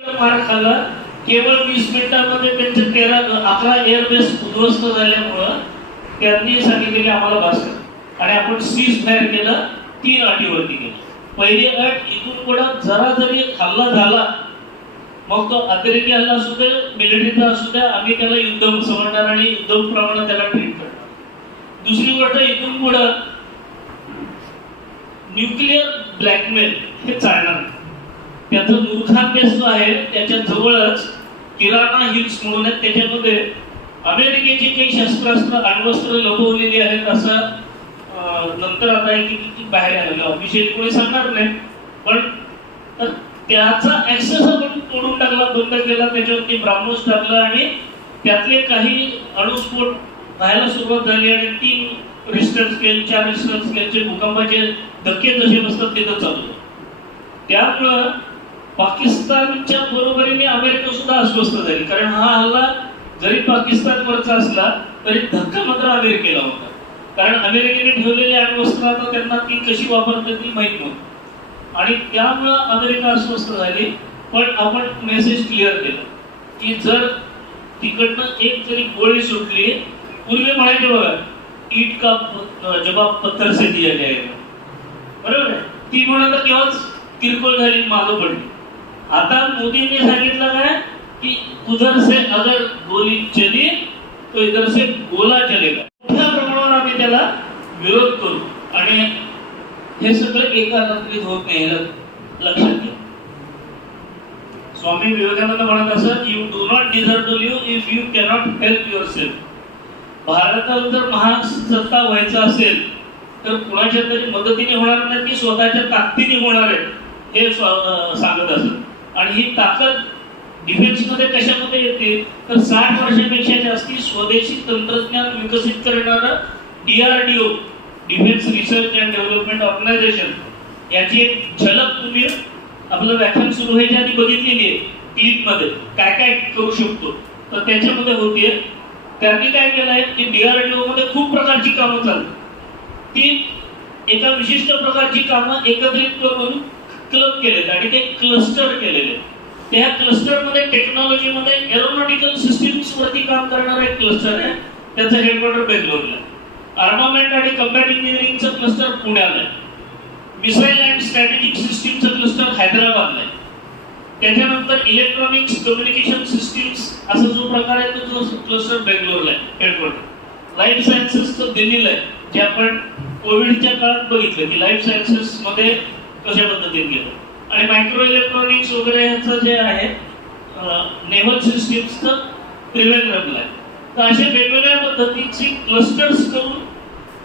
मार खाल्ला केवळ वीस मिनिटांमध्ये त्यांचे तेरा अकरा एअरबेस उद्ध्वस्त झाल्यामुळं त्यांनी सांगितले की आम्हाला भास आणि आपण सीज फायर केलं तीन अटीवरती केलं पहिली अट इथून पुढे जरा जरी हल्ला झाला मग तो अतिरेकी हल्ला असू दे मिलिटरीचा असू द्या आम्ही त्याला युद्ध समजणार आणि युद्धप्रमाणे त्याला ट्रीट करणार. दुसरी गोष्ट इथून पुढं न्यूक्लिअर ब्लॅकमेल हे चालणार नाही. त्याचं मूर्खाभ्यास जो आहे. त्याच्या जवळच किराणा हिल्स म्हणून आहेत. त्याच्यामध्ये अमेरिकेची काही शस्त्रास्त्र अण्वस्त्र लपवलेली आहेत असं नंतर आता आहे की बाहेर आलेलं ऑफिशियल कोणी सांगणार नाही. पण तर त्याचा ऍक्सेस आपण तोडून टाकला बंद केला त्याच्यावरती ब्राह्मोस टाकला आणि त्यातले काही अणुस्फोट व्हायला सुरुवात झाली आणि तीन रिस्टर स्केल चार रिस्टर स्केलचे भूकंपाचे धक्के जसे बसतात तिथं चालू त्यामुळं पाकिस्तानच्या बरोबरीने अमेरिका सुद्धा अस्वस्थ झाली. कारण हा हल्ला जरी पाकिस्तानवरचा असला तरी धक्का मात्र अमेरिकेला होता. कारण अमेरिकेने ठेवलेले अण्वस्त्र आता त्यांना ती कशी वापरतात ती माहीत नव्हती. आणि त्यामुळं अमेरिका अस्वस्थ झाली. पण आपण मेसेज क्लिअर केला. की जर तिकडनं एक जरी गोळी सुटली पूर्वी म्हणायचे बघा ईट का जबाब पत्थर से दिया जाएगा बरोबर आहे? ती म्हणत केव्हाच किरकोळ झाली मागं पडली. आता मोदींनी सांगितलं काय की उधर से अगर गोली चली तो इधर से गोला चलेगा. मोठ्या प्रमाणावर आम्ही त्याला विरोध करू. आणि हे सगळं एका रात्रीत होत नाही लक्षात घ्या. स्वामी विवेकानंद म्हणत असत you do not deserve to live if you cannot help yourself भारताला जर महासत्ता व्हायचं असेल तर कुणाच्या तरी मदतीने होणार नाही की स्वतःच्या ताकदीने होणार आहे हे सांगत असत. आणि ही ताकद डिफेन्समध्ये कशामध्ये येते? तर साठ वर्षापेक्षा जास्ती स्वदेशी तंत्रज्ञान विकसित करणारं DRDO defence research and development organisation याची एक झलक तुम्ही आपलं व्याख्यान सुरू व्हायच्या आधी बघितलेली आहे क्लिपमध्ये काय काय करू शकतो? तर त्याच्यामध्ये होतीये त्यांनी काय केलं आहे? की डीआरडीओ मध्ये खूप प्रकारची कामं चालतात ती एका विशिष्ट प्रकारची कामं एकत्रित करून क्लब केलेत आणि ते क्लस्टर केलेले. त्या क्लस्टरमध्ये टेक्नॉलॉजीमध्ये एरोनॉटिकल सिस्टीम्स वरती काम करणारा एक क्लस्टर आहे. त्याचं हेडक्वार्टर बेंगलोरला. आर्मामेंट आणि कम्बॅट इंजिनिअरिंगचं क्लस्टर पुण्याला आहे. मिसाईल अँड स्ट्रॅटेजिक सिस्टीमचं क्लस्टर हैदराबादला आहे. त्याच्यानंतर इलेक्ट्रॉनिक्स कम्युनिकेशन सिस्टीम्स असा जो प्रकार आहे तो क्लस्टर बेंगलोरला आहे हेडक्वार्टर लाईफ सायन्सेस तर दिल्लीला आहे. जे आपण कोविडच्या काळात बघितलं की लाईफ सायन्सेस मध्ये कशा पद्धतीने गेलं आणि मायक्रो इलेक्ट्रॉनिक्स वगैरे ह्याचं जे आहे नेव्हल सिस्टीम्सचं त्रिवेंद्रमला आहे. तर अशा वेगवेगळ्या पद्धतीची क्लस्टर्स करून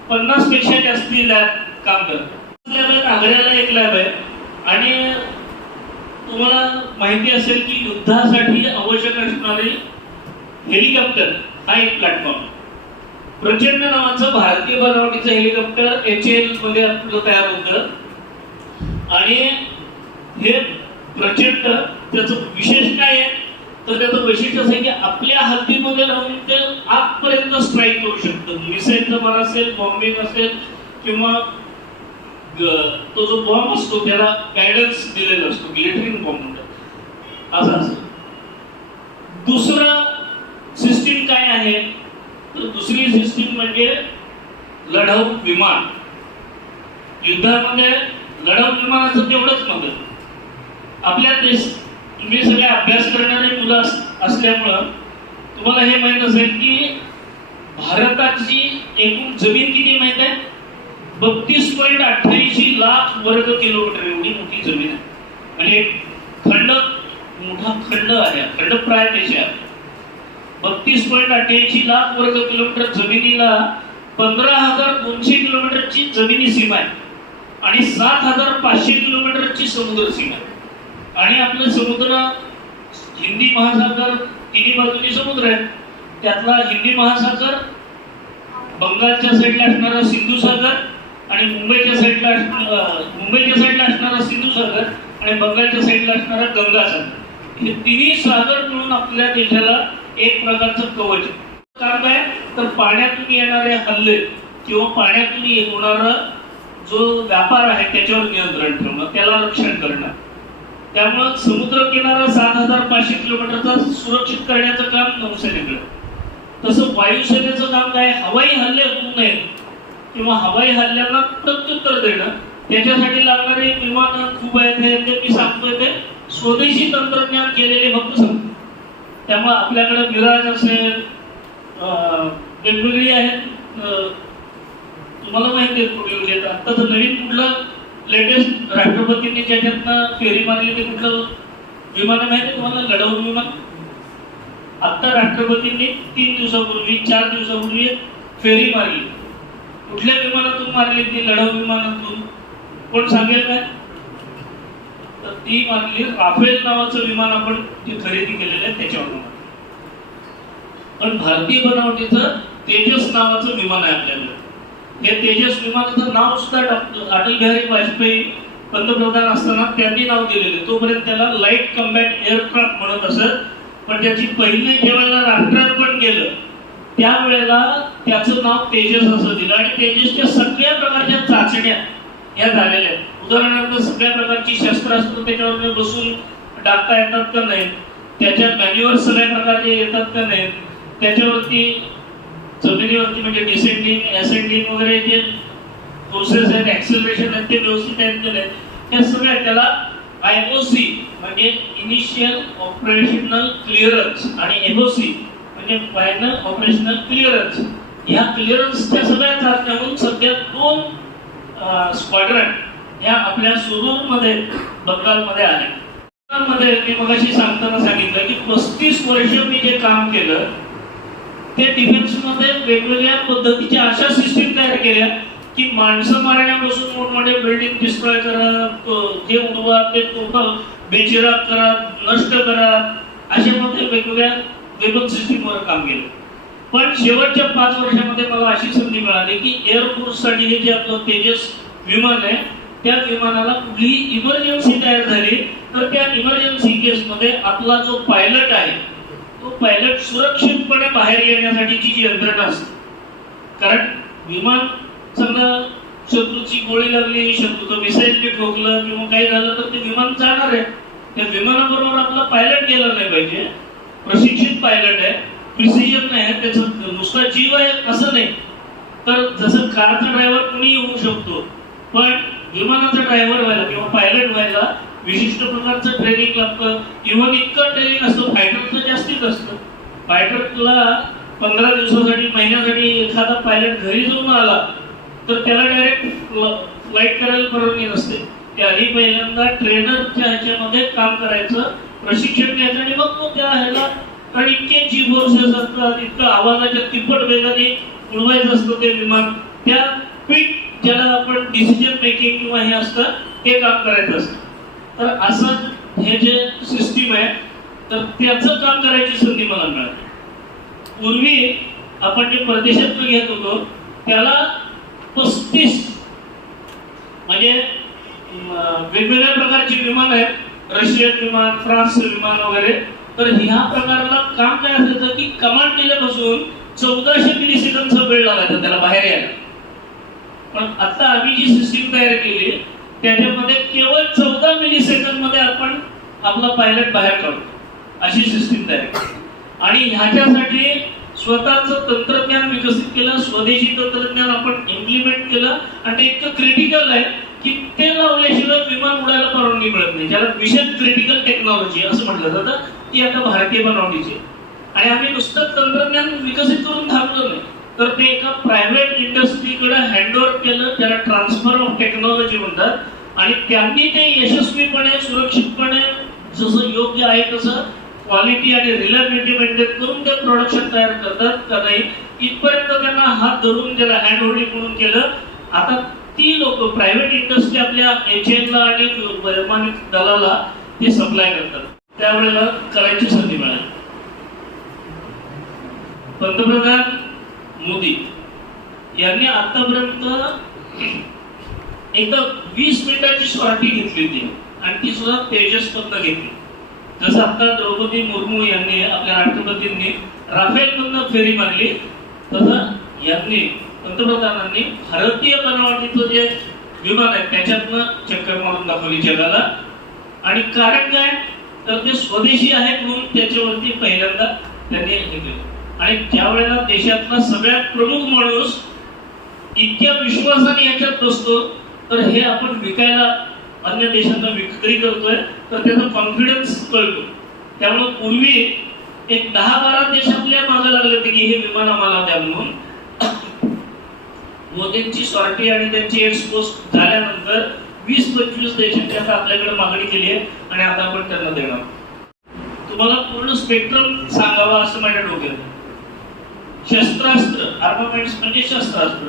पन्नासपेक्षा जास्ती लॅब काम करतात. लॅब आहे आग्र्याला एक लॅब आहे. आणि तुम्हाला माहिती असेल की युद्धासाठी आवश्यक असणारी हेलिकॉप्टर हा एक प्लॅटफॉर्म प्रचंड नावाचं भारतीय बनावटीचं हेलिकॉप्टर एच एलमध्ये आपलं तयार होतं. आणि हे प्रचंड त्याचं विशेष काय आहे? तर त्याचं वैशिष्ट्य असं आहे की आपल्या हद्दीमध्ये राहून ते आजपर्यंत स्ट्राईक करू शकतं. मिसाईलचं मार असेल बॉम्बिंग असेल किंवा तो जो बॉम्ब असतो त्याला गायडन्स दिलेला असतो ग्लिटरिंग बॉम्ब म्हणतात. असं असं दुसरं सिस्टीम काय आहे? तर दुसरी सिस्टीम म्हणजे लढाऊ विमान. युद्धामध्ये लढाऊ विमानाचं तेवढंच नव्हतं आपल्या देश तुम्ही सगळे अभ्यास करणारे मुलं असल्यामुळं तुम्हाला हे माहीत असेल की भारताची एकूण जमीन किती माहीत आहे? बत्तीस पॉईंट अठ्ठ्याऐंशी लाख वर्ग किलोमीटर एवढी मोठी जमीन आहे. म्हणजे खंड मोठा खंड आहे. खंड प्राय देश आहे. बत्तीस पॉईंट अठ्ठ्याऐंशी लाख वर्ग किलोमीटर जमिनीला पंधरा हजार दोनशे किलोमीटरची जमिनी सीमा आहे. आणि सात हजार पाचशे किलोमीटरची समुद्र सीमा. आहे आणि आपलं समुद्र हिंदी महासागर तिन्ही बाजूनी समुद्र आहे त्यातला हिंदी महासागर बंगालच्या साईडला असणारा सिंधू सागर आणि मुंबईच्या साईडला मुंबईच्या साईडला असणारा सिंधू सागर आणि बंगालच्या साईडला असणारा गंगा सागर. हे तिन्ही सागर मिळून आपल्या देशाला एक प्रकारचं कवच आहे. काय तर पाण्यातून येणारे हल्ले किंवा पाण्यातून होणारं जो व्यापार आहे त्याच्यावर नियंत्रण ठेवणं त्याला रक्षण करणं. त्यामुळं समुद्र किनारा सात हजार पाचशे किलोमीटरचा सुरक्षित करण्याचं काम नौसेनेकडे. तसं वायुसेनेचं काम काय? हवाई हल्ले होऊ नयेत. किंवा हवाई हल्ल्यांना प्रत्युत्तर देणं. त्याच्यासाठी लागणारे विमान खूप आहेत हे ते मी सांगतोय ते. स्वदेशी तंत्रज्ञान केलेले फक्त सांगतो त्यामुळे आपल्याकडे मिराज असेल वेगवेगळी आहेत तुम्हाला माहिती आहे कुठली कुठली आहेत. आता नवीन कुठलं लेटेस्ट राष्ट्रपतींनी ज्याच्यातनं फेरी मारली ते कुठलं विमान आहे माहिती आहे तुम्हाला? लढाऊ विमान? आता राष्ट्रपतींनी तीन दिवसापूर्वी चार दिवसापूर्वी फेरी मारली. कुठल्या विमानातून मारली ती? लढाऊ विमानातून. कोण सांगेल काय? तर ती मारली राफेल नावाचं विमान आपण जी खरेदी केलेलं आहे त्याच्यावर पण भारतीय बनावटीचं तेजस नावाचं विमान आहे आपल्याकडे. हे तेजस विमानाचं नाव सुद्धा अटल बिहारी वाजपेयी पंतप्रधान असताना त्यांनी नाव दिलेले. तोपर्यंत त्याला लाइट कम्बॅट एअरक्राफ्ट म्हणत असत. पण त्याची पहिली जेव्हा राष्ट्रार्पण केलं. त्यावेळेला त्याचं नाव तेजस असं दिलं. आणि तेजसच्या सगळ्या प्रकारच्या चाचण्या या झालेल्या आहेत. उदाहरणार्थ सगळ्या प्रकारची शस्त्रास्त्र त्याच्यावर बसून टाकता येतात का नाही त्याच्या मॅन्युअर सगळ्या प्रकारचे येतात का नाही त्याच्यावरती जमिनीवरती म्हणजे डिसेंडिंग असेंडिंग वगैरे जे प्रोसेस आहेत ऍक्सिलरेशन आहेत ते व्यवस्थित आहेत का नाही त्या म्हणजे म्हणजे सगळ्या त्याला आयओसी म्हणजे इनिशियल ऑपरेशनल क्लिअरन्स आणि एमओसी म्हणजे फायनल ऑपरेशनल क्लिअरन्स ह्या क्लिअरन्सच्या सगळ्या चाचण्याहून सध्या दोन स्क्वाड्रन ह्या आपल्या सुरूरमध्ये बंगालमध्ये आहे बंगालमध्ये मी मगाशी सांगताना सांगितलं की पस्तीस वर्ष मी जे काम केलं ते डिफेन्समध्ये वेगवेगळ्या पद्धतीच्या अशा सिस्टीम तयार केल्या की माणसं मारण्यापासून मोठमोठे बिल्डिंग डिस्ट्रॉय करा जे ते उडवा ते टोटल बेचिराब करा नष्ट करा अशा मध्ये वेगवेगळ्या वेपन सिस्टीमवर काम केलं. पण शेवटच्या पाच वर्षामध्ये मला अशी संधी मिळाली की एअरफोर्ससाठी हे जे आपलं तेजस विमान आहे त्या विमानाला कुठलीही इमर्जन्सी तयार झाली तर त्या इमर्जन्सी केसमध्ये आपला जो पायलट आहे पायलट सुरक्षितपणे बाहेर येण्यासाठीची जी यंत्रणा असते. कारण विमान समजा शत्रूची गोळी लागली शत्रूचं मिसाईल ठोकलं किंवा काही झालं तर ते विमान जाणार आहे. त्या विमानाबरोबर आपला पायलट गेला नाही पाहिजे. प्रशिक्षित पायलट आहे प्रिसिजन नाही आहे त्याचं नुसता जीव आहे असं नाही. तर जसं कारचा ड्रायव्हर कुणी येऊ शकतो पण विमानाचा ड्रायव्हर व्हायला किंवा पायलट व्हायला विशिष्ट प्रकारचं ट्रेनिंग लागतं. इव्हन इतकं ट्रेनिंग असतं फायटरचं जास्तीच असतं. फायटरला पंधरा दिवसासाठी महिन्यासाठी एखादा पायलट घरी जाऊन आला तर त्याला डायरेक्ट फ्लाईट करायला परवानगी नसते. त्याआधी पहिल्यांदा ट्रेनरच्या ह्याच्यामध्ये काम करायचं प्रशिक्षण घ्यायचं आणि मग तो त्या ह्याला कारण इतके जी फोर्सेस असतात इतकं आवाजाच्या तिप्पट वेगाने उडवायचं असतं ते विमान. त्या क्विक ज्याला आपण डिसिजन मेकिंग किंवा हे असतं ते काम करायचं असतं. तर असं हे जे सिस्टीम आहे तर त्याचं काम करायची संधी मला मिळाली. पूर्वी आपण जे परदेशात घेत होतो त्याला पस्तीस म्हणजे वेगवेगळ्या प्रकारची विमान आहेत. रशियन विमान फ्रान्स विमान वगैरे. तर ह्या प्रकाराला काम काय असायचं की कमांड दिल्यापासून चौदाशे मिली सेकंदचा वेळ लागायचा त्याला बाहेर यायला. पण आता आम्ही जी सिस्टीम तयार केली त्याच्यामध्ये केवळ चौदा मिली सेकंदमध्ये आपण आपला पायलट बाहेर काढतो अशी सिस्टीम तयार केली. आणि ह्याच्यासाठी स्वतःच तंत्रज्ञान विकसित केलं स्वदेशी तंत्रज्ञान आपण इम्प्लिमेंट केलं. आणि ते इतकं क्रिटिकल आहे की ते लावल्याशिवाय विमान उडायला परवानगी मिळत नाही. ज्याला विशेष क्रिटिकल टेक्नॉलॉजी असं म्हटलं जातं ती आता भारतीय बनावटीची आहे. आणि आम्ही नुसतं तंत्रज्ञान विकसित करून थांबलो नाही. तर ते एका प्रायव्हेट इंडस्ट्रीकडे हँडओव्हर केलं त्याला ट्रान्सफर ऑफ टेक्नॉलॉजी म्हणतात. आणि त्यांनी ते यशस्वीपणे सुरक्षितपणे जसं योग्य आहे तसं क्वालिटी आणि रिलायबिलिटी मेंटेन करून ते प्रोडक्शन तयार करतात का नाही इथपर्यंत त्यांना हात धरून त्याला हँड होल्डिंग म्हणून केलं. आता ती लोक प्रायव्हेट इंडस्ट्री आपल्या एजंटला आणि वैमानिक दलाला ते सप्लाय करतात. त्यावेळेला करायची संधी मिळाली. पंतप्रधान मोदी यांनी आतापर्यंत एकदा वीस मिनिटाची सॉर्टी घेतली होती. आणि ती सुद्धा तेजस घेतली. जसं आता द्रौपदी मुर्मू यांनी आपल्या राष्ट्रपतींनी राफेल मधनं फेरी मारली तसं यांनी पंतप्रधानांनी भारतीय बनावटीचं जे विमान आहे त्याच्यातनं चक्कर मारून दाखवली जगाला. आणि कारण काय? तर ते स्वदेशी आहे म्हणून त्याच्यावरती पहिल्यांदा त्यांनी हे केलं. आणि ज्या वेळेला देशातला सगळ्यात प्रमुख माणूस इतक्या विश्वासाने याच्यात बसतो तर हे आपण विकायला अन्य देशांना विक्री करतोय तर त्याचा कॉन्फिडन्स कळतो. त्यामुळे पूर्वी एक दहा बारा देश आपल्या मागे लागले होते की हे विमान आम्हाला द्या म्हणून. मोदींची सॉर्टी आणि त्यांची एक्सपोस्ट झाल्यानंतर वीस पंचवीस देशांची आता आपल्याकडे मागणी केली आहे आणि आता आपण त्यांना देणार तुम्हाला पूर्ण स्पेक्ट्रम सांगावा असं माझ्या डोक्यात आहे. शस्त्रास्त्र आर्मामेंट्स म्हणजे शस्त्रास्त्र.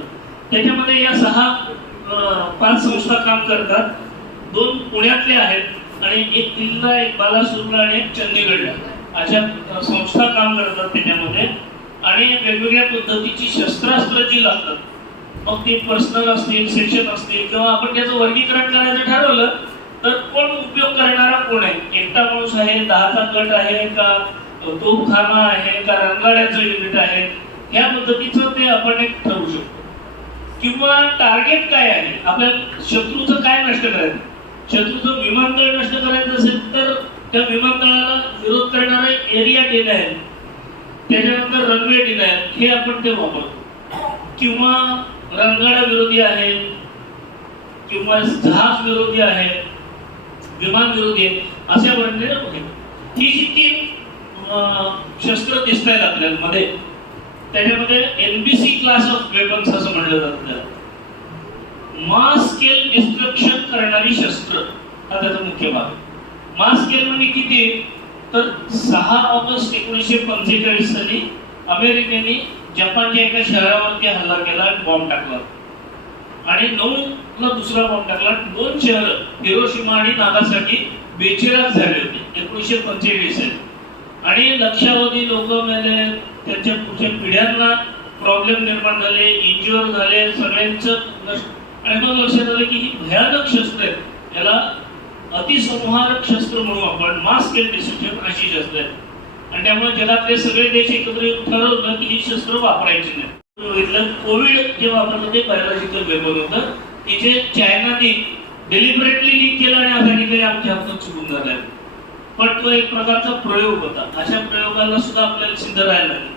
त्याच्यामध्ये या सहा पाच संस्था काम करतात. दोन पुण्यातले आहेत आणि एक दिल्लीला एक बालासूरला आणि एक चंदीगडला. अशा संस्था काम करतात त्याच्यामध्ये. आणि वेगवेगळ्या पद्धतीची शस्त्रास्त्र जी लागतात मग ते पर्सनल असतील सेशन असतील किंवा आपण त्याचं वर्गीकरण करायचं ठरवलं तर कोण उपयोग करणारा कोण आहे? एकटा माणूस आहे दहाचा गट आहे का? तोफखाना आहे का? रणगाड्याचं युनिट आहे? या पद्धतीचं ते आपण एक ठरवू शकतो. किंवा टार्गेट काय आहे? आपल्या शत्रूचं काय नष्ट करायचं शत्रूचं विमानतळ नष्ट करायचं असेल तर त्या विमानतळाला विरोध करणारा एरिया डिनायल त्याच्यानंतर रनवे आहेत हे आपण ते वापरतो. किंवा रंगाडा विरोधी आहे किंवा जहाज विरोधी आहे विमान विरोधी आहे असे बनलेले ही जी तीन अं, शस्त्र दिसत आहेत मध्ये त्याच्यामध्ये एनबीसी क्लास ऑफ वेपन्स असं म्हणलं जातं मास स्केल डिस्ट्रक्शन करणारी शस्त्र हा त्याचा मुख्य भाग. मास स्केल म्हणजे किती? तर सहा ऑगस्ट एकोणीसशे पंचेचाळीस साली अमेरिकेने जपानच्या एका शहरावरती हल्ला केला बॉम्ब टाकला. आणि नऊ ला दुसरा बॉम्ब टाकला. दोन शहर हिरोशिमा आणि नागासाठी बेचिराग झाले होते एकोणीसशे पंचेचाळीस साली. आणि लक्षावधी लोक मेले म्हणजे त्यांच्या पुढच्या पिढ्यांना प्रॉब्लेम निर्माण झाले इंज्युअर झाले सगळ्यांचं आणि मग लक्षात आलं की ही भयानक शस्त्र आहेत. याला अतिसंहारक शस्त्र म्हणू आपण. मास स्केल डिस्ट्रक्शन अशी शस्त्र आहेत. आणि त्यामुळे जगातले सगळे देश एकत्र येऊन ठरवलं की ही शस्त्र वापरायची नाही बघितलं कोविड जे वापरलं ते बायोलॉजिकल वेपन होतं. की जे चायनाने डेलिबरेटली लीक केलं आणि असं सांगितलं आमच्या हातून चुकून झालंय पण तो एक प्रकारचा प्रयोग होता. अशा प्रयोगाला सुद्धा आपल्याला सिद्ध राहायला लागेल.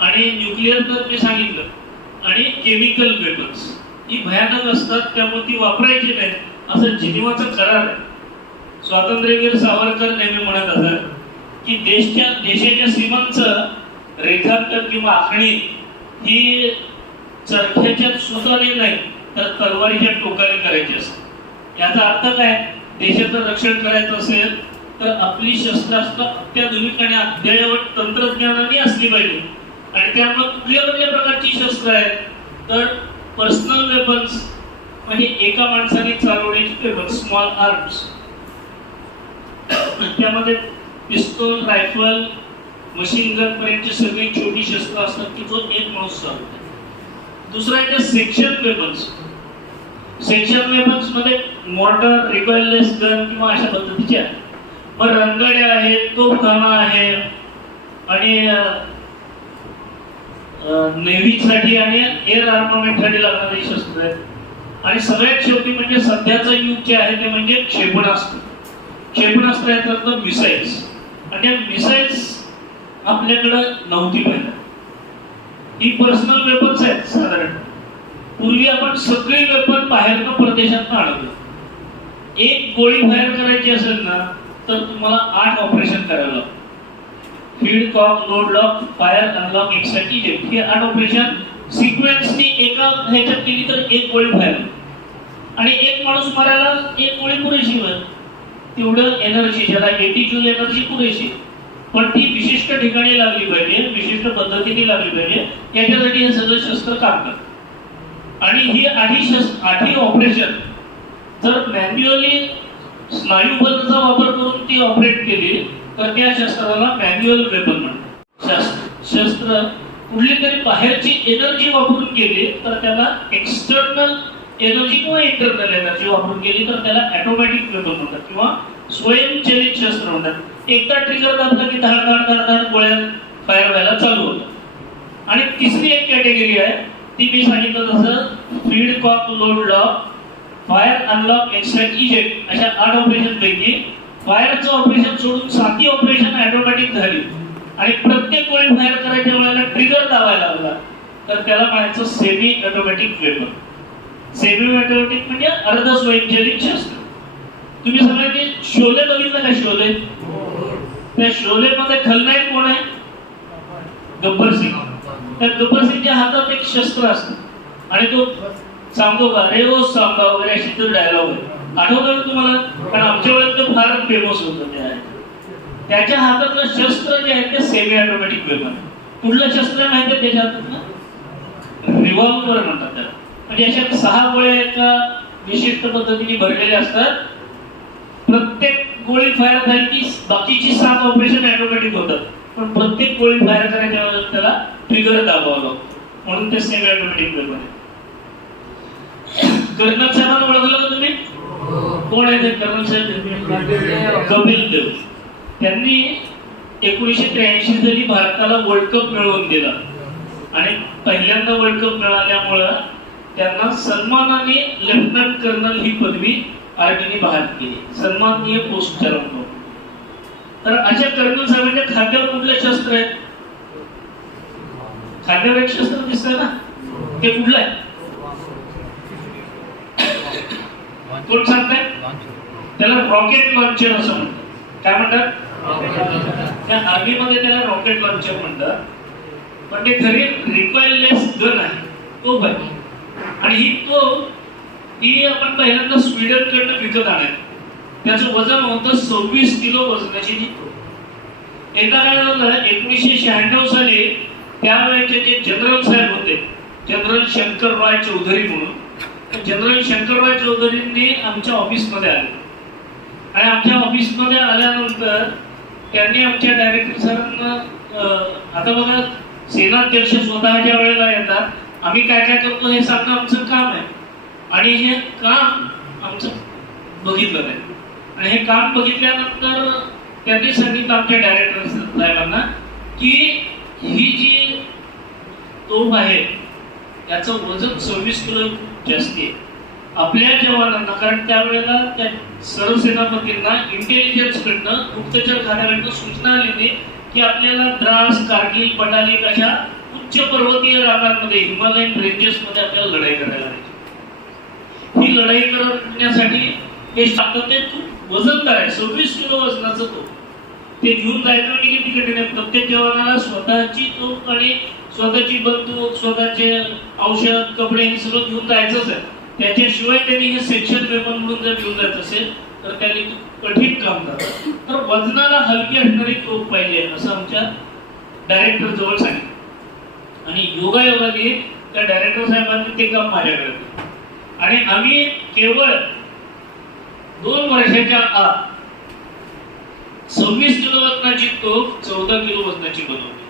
आणि न्यूक्लिअर तर मी सांगितलं. आणि केमिकल वेपन्स. ही भयानक असतात त्यामुळे ती वापरायची नाही असं जिनिवाचा करार आहे. स्वातंत्र्यवीर सावरकर नेहमी म्हणत असत की देशच्या देशाच्या सीमांचं रेखांकन किंवा आखणी ही चरख्याच्या सुताने नाही तर तलवारीच्या टोकाने करायची असते. याचा अर्थ काय? देशाचं रक्षण करायचं असेल तर आपली शस्त्रास्त्र अत्याधुनिक आणि अद्ययावत तंत्रज्ञानाने असली पाहिजे. आणि त्यामुळे कुठल्या कुठल्या प्रकारची शस्त्र आहेत? तर पर्सनल वेपन्स म्हणजे एका माणसाने चालवण्याची वेपन स्मॉल आर्म्स त्यामध्ये पिस्तूल रायफल मशीन गन पर्यंत सगळी छोटी शस्त्र असतात की जो एक माणूस चालवतो. दुसरा आहे सेक्शन वेपन्स सेक्शन वेपन्समध्ये मॉर्टर रिकॉइललेस गन किंवा अशा पद्धतीचे आहेत. मग रणगाड्या आहेत तोफखाना आहे आणि नेव्हीसाठी आणि एअर आर्मामेंटसाठी लागणारी शस्त्र आहेत. आणि सगळ्यात शेवटी म्हणजे सध्याचं युग जे आहे ते म्हणजे क्षेपणास्त्र. क्षेपणास्त्र येतात अर्थ मिसाईल्स आणि या मिसाईल्स आपल्याकडं नव्हती पहिला. ही पर्सनल वेपन्स आहेत साधारण. पूर्वी आपण सगळी वेपन बाहेरनं परदेशात आणतो एक गोळी बाहेर करायची असेल ना तर तुम्हाला आठ ऑपरेशन करायला लागतं feed cock load lock fire unlock exact हे आठ ऑपरेशन सिक्वेन्सनी एका ह्याच्यात केली तर एक गोळी फायर आणि एक माणूस मारायला एक गोळी पुरेशी होईल. तेवढं एनर्जी ज्याला एटी जूल एनर्जी पुरेशी. पण ती विशिष्ट ठिकाणी लागली पाहिजे विशिष्ट पद्धतीने लागली पाहिजे याच्यासाठी हे सगळं शस्त्र काम आणि ही आधी शस्त्र आधी ऑपरेशन जर मॅन्युअली स्नायूबलाचा वापर करून ती ऑपरेट केली तर त्या शस्त्राला मॅन्युअल वेपन म्हणतात. शस्त्र शस्त्र कुठली तरी बाहेरची एनर्जी वापरून केली तर त्याला एक्सटर्नल एनर्जी किंवा इंटरनल एनर्जी वापरून केली तर त्याला ऍटोमॅटिक वेपन म्हणतात किंवा स्वयंचलित शस्त्र म्हणतात. एकदा ट्रिगर दाबलं की धाड धाड धाड धाड गोळ्या फायर व्हायला चालू होतात आणि तिसरी एक कॅटेगरी आहे ती मी सांगितलं तसं feed cock load lock fire unlock extract eject अशा आठ ऑपरेशन पैकी फायरचं ऑपरेशन सोडून साती ऑपरेशन ऑटोमॅटिक झाली. आणि प्रत्येक वेळी फायर करायच्या वेळेला ट्रिगर दाबायला लागला तर त्याला म्हणायचं semi automatic weapon semi automatic म्हणजे अर्ध स्वयंचलित शस्त्र. तुम्ही सगळ्यांनी शोले बघितलं का शोले? त्या शोले मध्ये खलनायक कोण आहे? गब्बर सिंग. त्या गब्बर सिंगच्या हातात एक शस्त्र असतं. आणि तो सांगतो का? रे ओ हो, सांगा वगैरे अशी तर डायलॉग आहे. आठवतं तुम्हाला? कारण आमच्या वेळेत तर फार फेमस होतं ते आहे. त्याच्या हातातलं शस्त्र जे आहे ते सेमी ऑटोमॅटिक वेपन कुठलं शस्त्र नाही तर त्याच्या हातातलं? रिव्हॉल्वर म्हणतात त्याला. म्हणजे अशा सहा गोळ्या एका विशिष्ट पद्धतीने भरलेल्या असतात. प्रत्येक गोळी फायर झाली की बाकीची सात ऑपरेशन ऑटोमॅटिक होतात. पण प्रत्येक गोळी फायर करायच्या त्याला ट्रिगर दाबावं लागतो. म्हणून ते सेमी ऑटोमॅटिक वेपन आहे. कर्नल साहेबांना ओळखलं का तुम्ही? कोण आहे ते कर्नल साहेब? कपिल देव. त्यांनी एकोणीसशे त्र्याऐंशी साली भारताला वर्ल्ड कप मिळवून दिला. आणि पहिल्यांदा वर्ल्ड कप मिळाल्यामुळं त्यांना सन्मानाने लेफ्टनंट कर्नल ही पदवी आर्मीने बहाल केली. सन्माननीय पोस्ट तर अशा कर्नल साहेबांच्या खाद्यावर कुठलं शस्त्र आहे? खात्यावर एक शस्त्र दिसतं ना? ते कुठलं आहे? कोण सांगताय? त्याला रॉकेट लॉन्चर असं म्हणतात. काय म्हणतात? त्या आर्मीमध्ये त्याला रॉकेट लॉन्चर म्हणतात. पण ते खरी रिकॉइललेस गन आहे. तो आहे आणि ही तो ही आपण पहिल्यांदा स्वीडन कडनं विकत आणायचं त्याचं वजन होतं सव्वीस किलो वजनाची. ही तोफ. एकदा काय झालं एकोणीसशे शहाण्णव साली त्यावेळेचे जे जनरल साहेब होते जनरल शंकरराय चौधरी म्हणून जनरल शंकरबाई चौधरींनी आमच्या ऑफिसमध्ये आले. आणि आमच्या ऑफिसमध्ये आल्यानंतर त्यांनी आमच्या डायरेक्टर सरांना आता बघा सेनाध्यक्ष स्वतःच्या वेळेला येतात. आम्ही काय काय करतो हे सांगणं आमचं काम आहे. आणि हे काम आमचं बघितलं नाही. आणि हे काम बघितल्यानंतर त्यांनी सांगितलं आमच्या डायरेक्टर साहेबांना की ही जी तोफ आहे त्याचं वजन सव्वीस किलो जास्ती आहे आपल्या जवानांना कारण त्यावेळेला त्या सर्व सेनापतींना इंटेलिजन्स कडनं गुप्तचर खात्याकडनं सूचना आली होती की आपल्याला द्रास कारगिल बटालिक अशा उच्च पर्वतीय रागांमध्ये हिमालयन रेंजेसमध्ये आपल्याला लढाई करायला पाहिजे ही लढाई करण्यासाठी हे शाक्त ते वजनदार आहे. सव्वीस किलो वजनाचं तो. ते घेऊन जायचं म्हणजे किती प्रत्येक जवानाला स्वतःची तो आणि स्वतःची बंदूक स्वतःचे औषध कपडे हे सगळं घेऊन जायचंच आहे. त्याच्याशिवाय त्यांनी हे सेक्शन वेपन म्हणून जर घेऊन जायचं असेल तर त्यांनी कठीण काम करतात तर वजनाला हलकी असणारी तोफ पाहिजे असं आमच्या डायरेक्टर जवळ सांगितलं. आणि योगायोगाने त्या डायरेक्टर साहेबांनी ते काम माझ्याकडे आणि आम्ही केवळ दोन वर्षाच्या आत सव्वीस किलो वजनाची तोफ चौदा किलो वजनाची बनवली.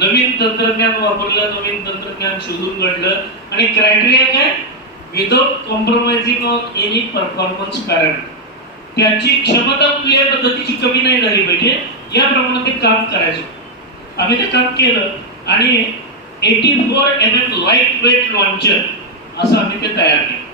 नवीन तंत्रज्ञान वापरलं नवीन तंत्रज्ञान शोधून काढलं. आणि क्रायटेरिया काय? Without compromising on any performance कारण त्याची क्षमता कुठल्या पद्धतीची कमी नाही झाली पाहिजे याप्रमाणे ते काम करायचं. आम्ही ते काम केलं. आणि AT four M M light weight launcher असं आम्ही ते तयार केलं.